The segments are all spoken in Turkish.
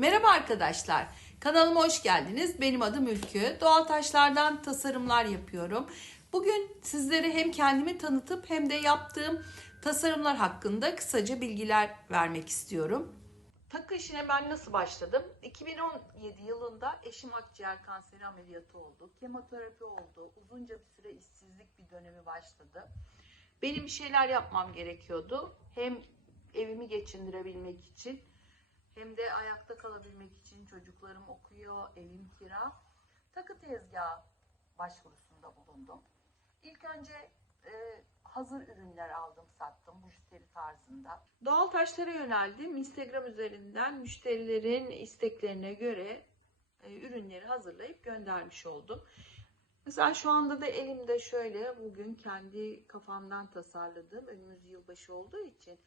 Merhaba arkadaşlar. Kanalıma hoş geldiniz. Benim adım Ülkü. Doğal taşlardan tasarımlar yapıyorum. Bugün sizlere hem kendimi tanıtıp hem de yaptığım tasarımlar hakkında kısaca bilgiler vermek istiyorum. Takı işine ben nasıl başladım? 2017 yılında eşim akciğer kanseri ameliyatı oldu. Kemoterapi oldu. Uzunca bir süre işsizlik bir dönemi başladı. Benim bir şeyler yapmam gerekiyordu. Hem evimi geçindirebilmek için hem de ayakta kalabilmek için çocuklarım okuyor, evim kira. Takı tezgahı başvurusunda bulundum. İlk önce e, hazır ürünler aldım, sattım müşteri tarzında. Doğal taşlara yöneldim. Instagram üzerinden müşterilerin isteklerine göre e, ürünleri hazırlayıp göndermiş oldum. Mesela şu anda da elimde şöyle bugün kendi kafamdan tasarladığım önümüz yılbaşı olduğu için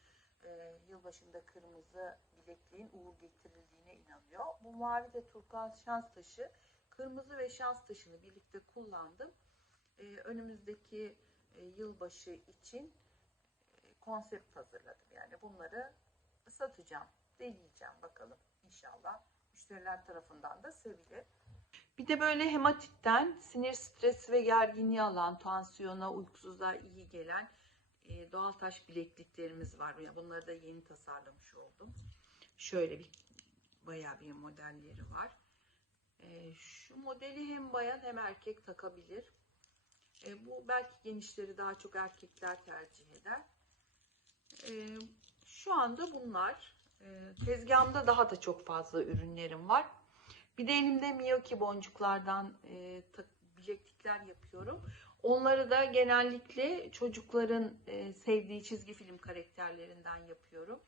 e, yılbaşında kırmızı bilekliğin uğur getirildiğine inanıyor. Bu mavi de turkuaz şans taşı. Kırmızı ve şans taşını birlikte kullandım. E, önümüzdeki e, yılbaşı için e, konsept hazırladım. Yani bunları satacağım, deneyeceğim bakalım inşallah. Müşteriler tarafından da sevilir. Bir de böyle hematitten sinir stresi ve gerginliği alan, tansiyona, uykusuzluğa iyi gelen e, doğal taş bilekliklerimiz var. Bunları da yeni tasarlamış oldum. Şöyle bir bayağı bir modelleri var. E, şu modeli hem bayan hem erkek takabilir. E, bu belki genişleri daha çok erkekler tercih eder. E, şu anda bunlar. E, tezgahımda daha da çok fazla ürünlerim var. Bir de elimde Miyoki boncuklardan e, tak, bileklikler yapıyorum. Onları da genellikle çocukların e, sevdiği çizgi film karakterlerinden yapıyorum.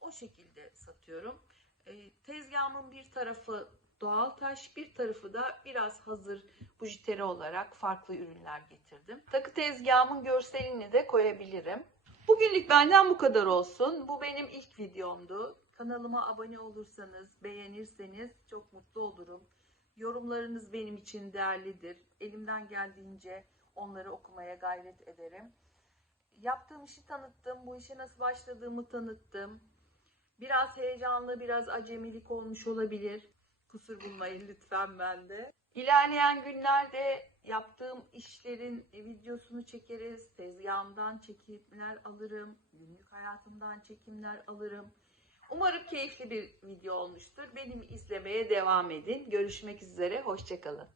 O şekilde satıyorum. E, tezgahımın bir tarafı doğal taş, bir tarafı da biraz hazır bujiteri olarak farklı ürünler getirdim. Takı tezgahımın görselini de koyabilirim. Bugünlük benden bu kadar olsun. Bu benim ilk videomdu. Kanalıma abone olursanız, beğenirseniz çok mutlu olurum. Yorumlarınız benim için değerlidir. Elimden geldiğince onları okumaya gayret ederim. Yaptığım işi tanıttım, bu işe nasıl başladığımı tanıttım. Biraz heyecanlı, biraz acemilik olmuş olabilir. Kusur bulmayın lütfen bende. İlerleyen günlerde yaptığım işlerin videosunu çekeriz. Tezgahımdan çekimler alırım. Günlük hayatımdan çekimler alırım. Umarım keyifli bir video olmuştur. Benim izlemeye devam edin. Görüşmek üzere. Hoşçakalın.